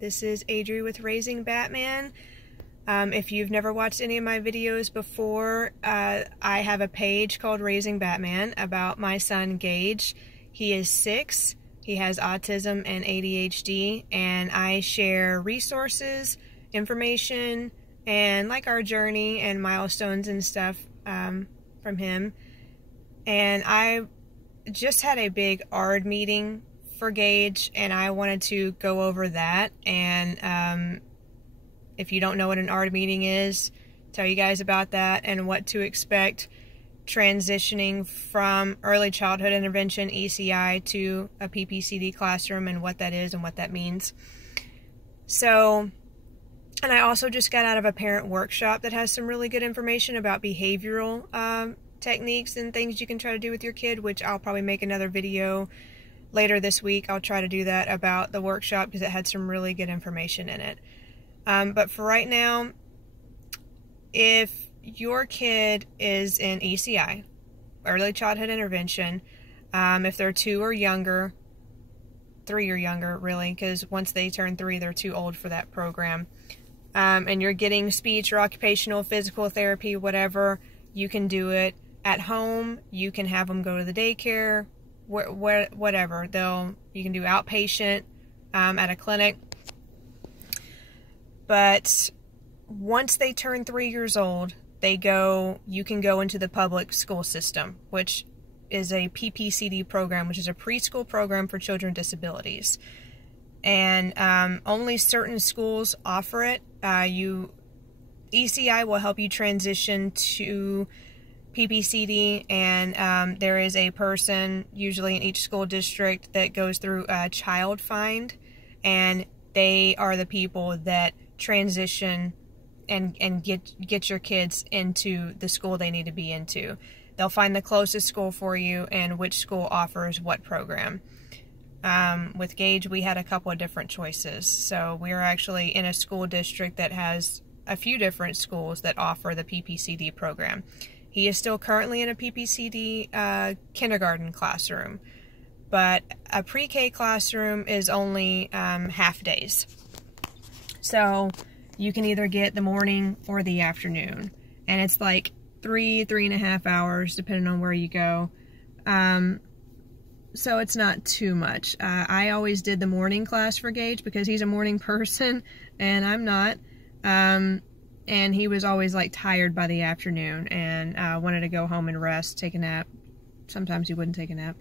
This is Adri with Raising Batman. If you've never watched any of my videos before, I have a page called Raising Batman about my son Gage. He is 6, he has autism and ADHD, and I share resources, information, and like our journey and milestones and stuff from him. And I just had a big ARD meeting for Gage, and I wanted to go over that. And if you don't know what an ARD meeting is, tell you guys about that and what to expect transitioning from early childhood intervention ECI to a PPCD classroom, and what that is and what that means. So, and I also just got out of a parent workshop that has some really good information about behavioral techniques and things you can try to do with your kid, which I'll probably make another video later this week. I'll try to do that about the workshop because it had some really good information in it. But for right now, if your kid is in ECI, early childhood intervention, if they're 2 or younger, 3 or younger really, because once they turn 3 they're too old for that program, and you're getting speech or occupational, physical therapy, whatever, you can do it at home. You can have them go to the daycare, whatever. You can do outpatient at a clinic. But once they turn 3 years old, you can go into the public school system, which is a PPCD program, which is a preschool program for children with disabilities. And only certain schools offer it. ECI will help you transition to PPCD, and there is a person usually in each school district that goes through a child find, and they are the people that transition and get your kids into the school they need to be into. They'll find the closest school for you and which school offers what program. With Gage, we had a couple of different choices. So we're actually in a school district that has a few different schools that offer the PPCD program. He is still currently in a PPCD kindergarten classroom, but a pre-K classroom is only half days. So you can either get the morning or the afternoon, and it's like 3.5 hours depending on where you go. So it's not too much. I always did the morning class for Gage because he's a morning person and I'm not. And he was always like tired by the afternoon and wanted to go home and rest, take a nap. Sometimes he wouldn't take a nap.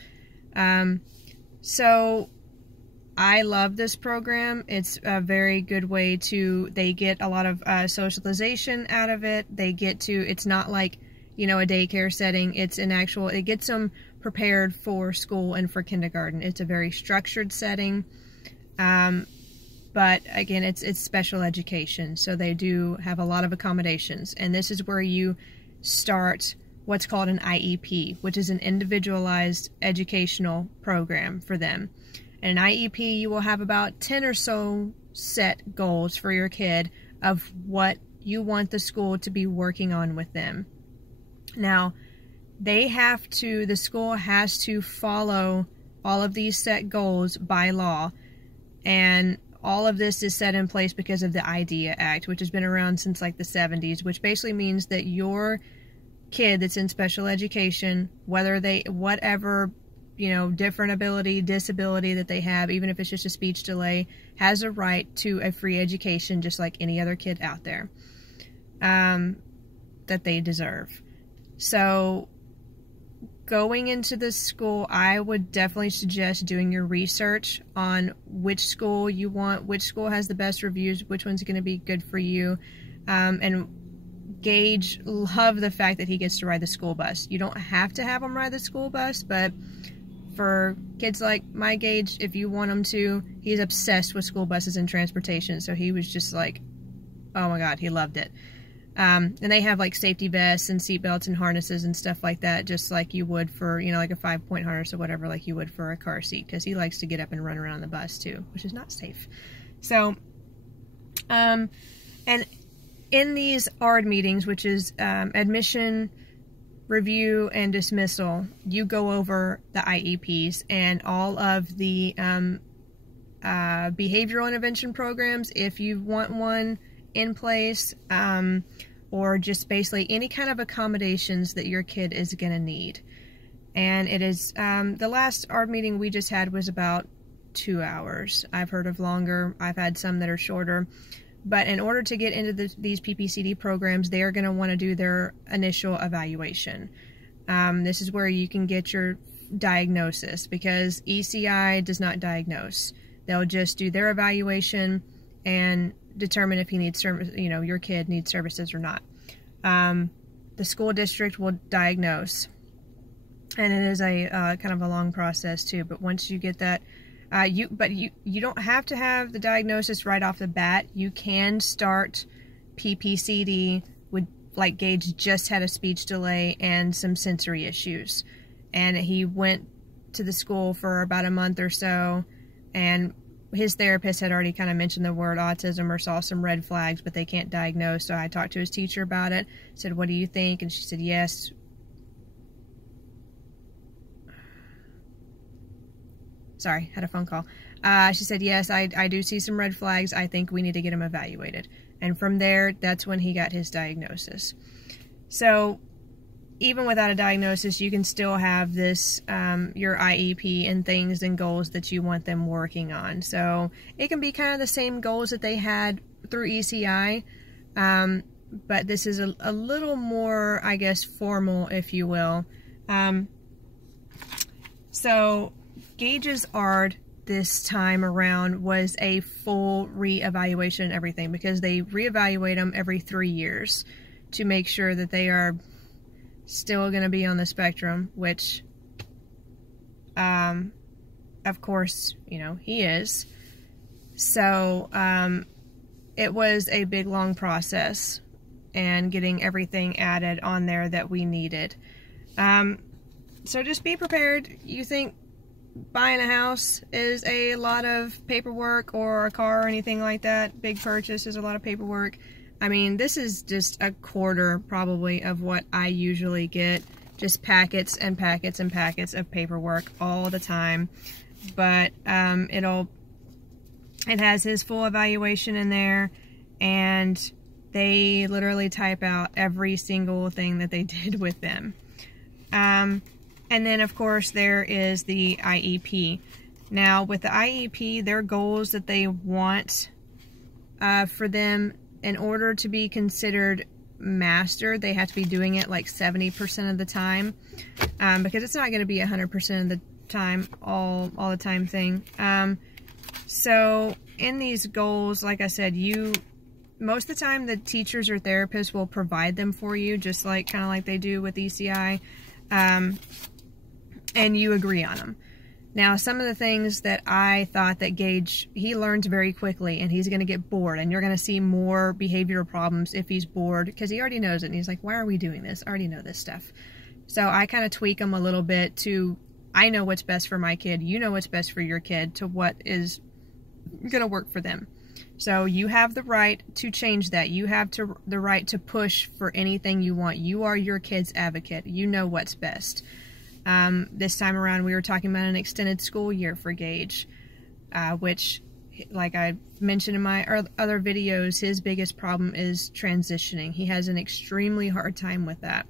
So I love this program. It's a very good way they get a lot of socialization out of it. It's not like, a daycare setting. It's it gets them prepared for school and for kindergarten. It's a very structured setting. But again, it's special education, so they do have a lot of accommodations. And this is where you start what's called an IEP, which is an individualized educational program for them. In an IEP, you will have about 10 or so set goals for your kid of what you want the school to be working on with them. Now, the school has to follow all of these set goals by law, and all of this is set in place because of the IDEA Act, which has been around since like the 70s, which basically means that your kid that's in special education, whatever different ability, disability that they have, even if it's just a speech delay, has a right to a free education just like any other kid out there that they deserve. So going into this school, I would definitely suggest doing your research on which school you want, which school has the best reviews, which one's going to be good for you. And Gage loved the fact that he gets to ride the school bus. You don't have to have him ride the school bus, but for kids like my Gage, if you want him to, he's obsessed with school buses and transportation. So he was just like, oh my God, he loved it. And they have like safety vests and seat belts and harnesses and stuff like that, just like you would for, like a 5-point harness or whatever, like you would for a car seat, because he likes to get up and run around the bus too, which is not safe. So, and in these ARD meetings, which is admission, review, and dismissal, you go over the IEPs and all of the behavioral intervention programs if you want one in place, or just basically any kind of accommodations that your kid is going to need. And it is, the last ARD meeting we just had was about 2 hours. I've heard of longer. I've had some that are shorter. But in order to get into these PPCD programs, they are going to want to do their initial evaluation. This is where you can get your diagnosis, because ECI does not diagnose. They'll just do their evaluation and determine if he needs service, your kid needs services or not. The school district will diagnose, and it is a kind of a long process too. But once you get that, you don't have to have the diagnosis right off the bat. You can start PPCD with, like, Gage just had a speech delay and some sensory issues, and he went to the school for about a month or so, and his therapist had already kind of mentioned the word autism or saw some red flags, but they can't diagnose. So I talked to his teacher about it, said, what do you think? And she said, yes. Sorry, had a phone call. She said, yes, I do see some red flags. I think we need to get him evaluated. And from there, that's when he got his diagnosis. So even without a diagnosis, you can still have this, your IEP and things and goals that you want them working on. So it can be kind of the same goals that they had through ECI, but this is a little more, I guess, formal, if you will. So Gage's ARD this time around was a full reevaluation and everything, because they reevaluate them every 3 years to make sure that they are still going to be on the spectrum, which, of course, he is. So, it was a big, long process, and getting everything added on there that we needed. So just be prepared. You think buying a house is a lot of paperwork, or a car or anything like that, big purchase is a lot of paperwork. I mean, this is just a quarter probably of what I usually get, just packets and packets and packets of paperwork all the time. But it has his full evaluation in there, and they literally type out every single thing that they did with them. And then, of course, there is the IEP. Now, with the IEP, their goals that they want for them, in order to be considered master, they have to be doing it like 70% of the time, because it's not going to be 100% of the time, all the time thing. So in these goals, like I said, most of the time the teachers or therapists will provide them for you, just like kind of like they do with ECI, and you agree on them. Now, some of the things that I thought that Gage, he learns very quickly, and he's going to get bored, and you're going to see more behavioral problems if he's bored, because he already knows it, and he's like, why are we doing this? I already know this stuff. So I kind of tweak him a little bit to, I know what's best for my kid, you know what's best for your kid, to what is going to work for them. So you have the right to change that. You have the right to push for anything you want. You are your kid's advocate. You know what's best. This time around, we were talking about an extended school year for Gage, which, like I mentioned in my other videos, his biggest problem is transitioning. He has an extremely hard time with that.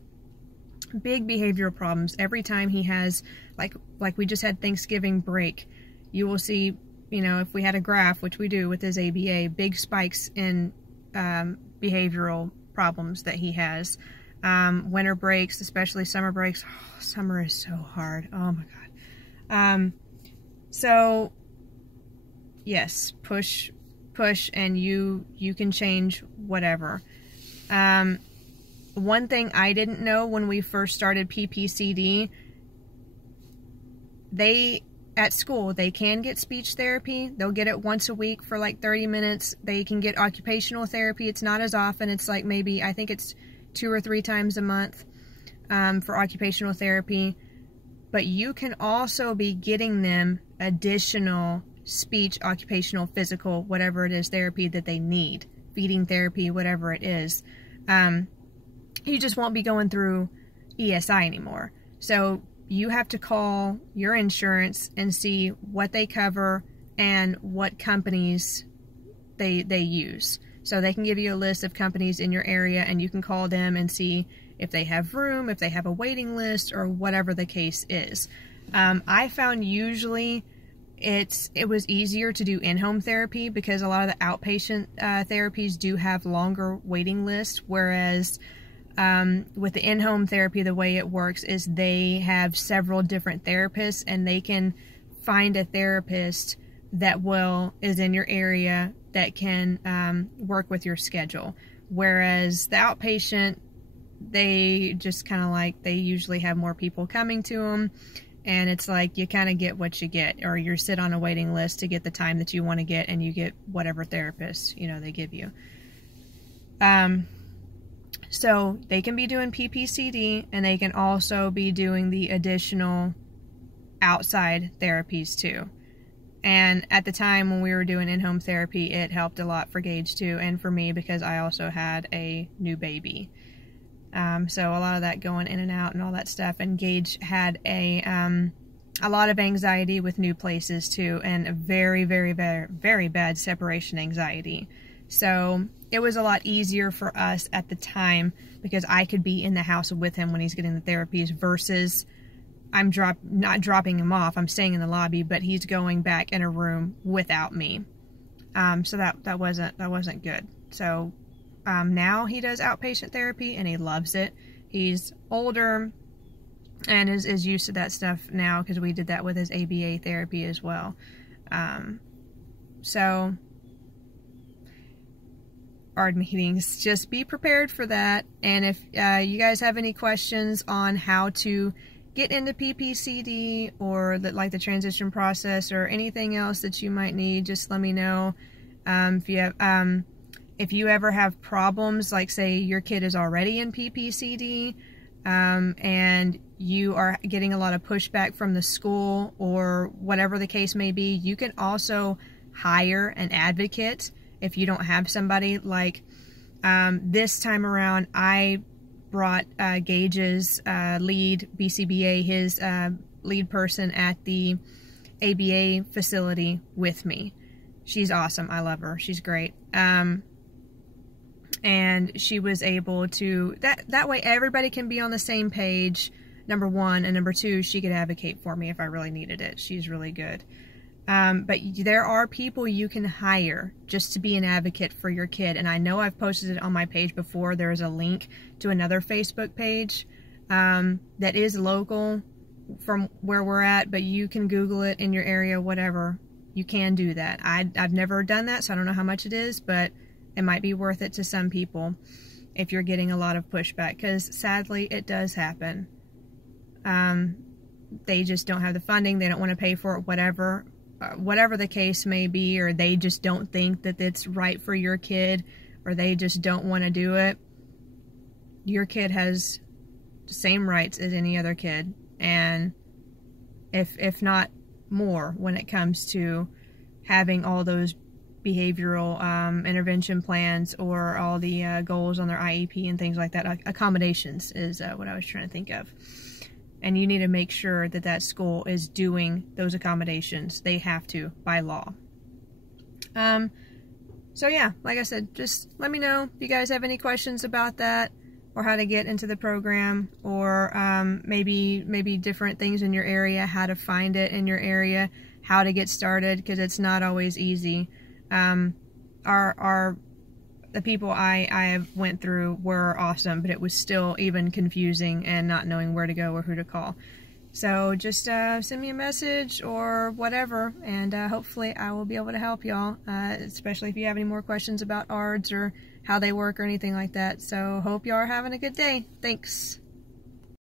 Big behavioral problems. Every time he has, like we just had Thanksgiving break, you will see, if we had a graph, which we do with his ABA, big spikes in behavioral problems that he has. Winter breaks, especially summer breaks. Oh, summer is so hard. Oh my God. So yes, push, and you can change whatever. One thing I didn't know when we first started PPCD, at school, they can get speech therapy. They'll get it once a week for like 30 minutes. They can get occupational therapy. It's not as often. It's like maybe, I think it's 2 or 3 times a month for occupational therapy. But you can also be getting them additional speech, occupational, physical, whatever it is, therapy that they need. Feeding therapy, whatever it is. You just won't be going through ESI anymore. So you have to call your insurance and see what they cover and what companies they use. So they can give you a list of companies in your area, and you can call them and see if they have room, if they have a waiting list, or whatever the case is. I found usually it was easier to do in-home therapy because a lot of the outpatient therapies do have longer waiting lists, whereas with the in-home therapy, the way it works is they have several different therapists, and they can find a therapist that is in your area that can work with your schedule. Whereas the outpatient, they just kind of like, they usually have more people coming to them, and it's like you kind of get what you get, or you sit on a waiting list to get the time that you want to get, and you get whatever therapist, you know, they give you. So they can be doing PPCD, and they can also be doing the additional outside therapies too. And at the time when we were doing in-home therapy, it helped a lot for Gage too, and for me, because I also had a new baby. So a lot of that going in and out and all that stuff. And Gage had a lot of anxiety with new places too, and a very, very, very, very bad separation anxiety. So it was a lot easier for us at the time because I could be in the house with him when he's getting the therapies, versus I'm not dropping him off. I'm staying in the lobby, but he's going back in a room without me. So that wasn't good. So now he does outpatient therapy, and he loves it. He's older and is used to that stuff now, because we did that with his ABA therapy as well. So ARD meetings, just be prepared for that. And if you guys have any questions on how to get into PPCD, or like the transition process, or anything else that you might need, just let me know. If you ever have problems, like say your kid is already in PPCD, and you are getting a lot of pushback from the school, or whatever the case may be, you can also hire an advocate if you don't have somebody. Like this time around, I brought Gage's lead BCBA, his lead person at the ABA facility, with me. She's awesome. I love her. She's great. And she was able to, that way everybody can be on the same page, number one, and number two, she could advocate for me if I really needed it. She's really good. But there are people you can hire just to be an advocate for your kid. And I know I've posted it on my page before. There is a link to another Facebook page that is local from where we're at, but you can Google it in your area, whatever. You can do that. I've never done that, so I don't know how much it is, but it might be worth it to some people if you're getting a lot of pushback, because sadly it does happen. They just don't have the funding. They don't want to pay for it, whatever the case may be, or they just don't think that it's right for your kid, or they just don't want to do it. Your kid has the same rights as any other kid, and if not more, when it comes to having all those behavioral intervention plans, or all the goals on their IEP and things like that. Accommodations is what I was trying to think of. And you need to make sure that that school is doing those accommodations. They have to, by law. So yeah, like I said, just let me know if you guys have any questions about that, or how to get into the program, or maybe different things in your area, how to find it in your area, how to get started, because it's not always easy. The people I have went through were awesome, but it was still even confusing and not knowing where to go or who to call. So just send me a message or whatever, and hopefully I will be able to help y'all, especially if you have any more questions about ARDs or how they work or anything like that. So hope y'all are having a good day. Thanks.